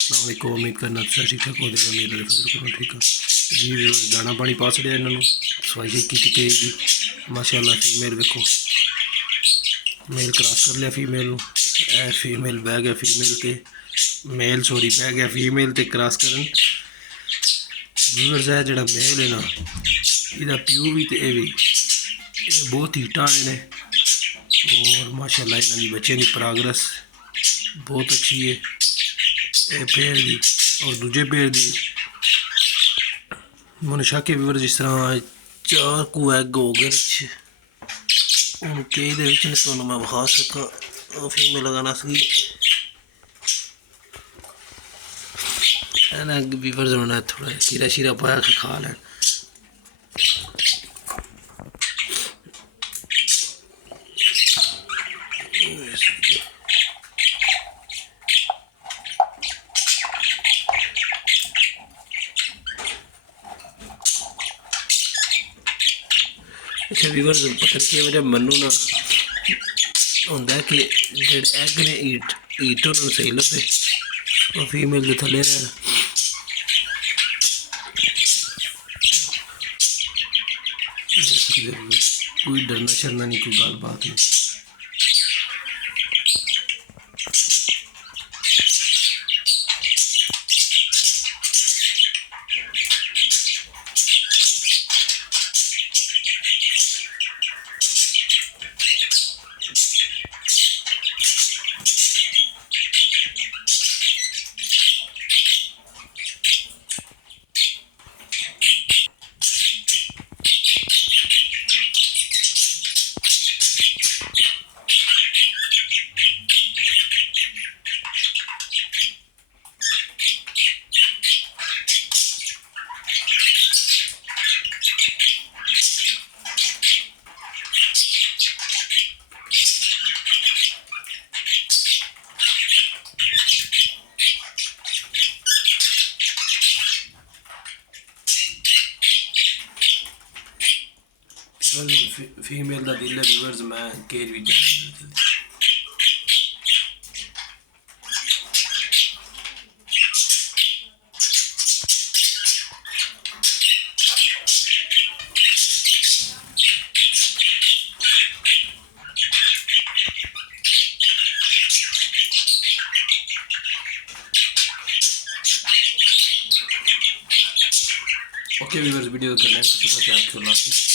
अस्सलाम उम्मीद करना अच्छा ठीक ठाक हो देगा मेरा फजल ठीक है जी। दाना पानी पा छड़िया इन्होंने सफाई की जी माशाल्लाह। फीमेल वेखो मेल क्रॉस कर लिया फीमेल ए फीमेल बह गया फीमेल ते मेल सॉरी बह गया फीमेल ते क्रॉस करन व्यूअर्स है जो मेल है ना इसका प्यू भी तो भी बहुत हीटा ने और माशाल्लाह इन्हों की बच्चे की प्रोग्रेस बहुत अच्छी है। ये पेड़ की और दूजे पेड़ की मैंने शक है व्यूअर्स जिस तरह 4 को एग हो गए हूँ कई तो मैं विखा सका फीमेल लगाना सी व्यूअर्स होना थोड़ा शीरा शीरा पाया खा लैन। अच्छा व्यूअर्स पता नहीं वजह मनु ना होंगे कि जो एग ने ईट उन्होंने सही लगे और फीमेल के थले रहना कोई डरना शरना नहीं कोई गल बात नहीं। फीमेल का दिल है व्यूअर्स मैं केज भी ओके व्यूअर्स वीडियो कर लें।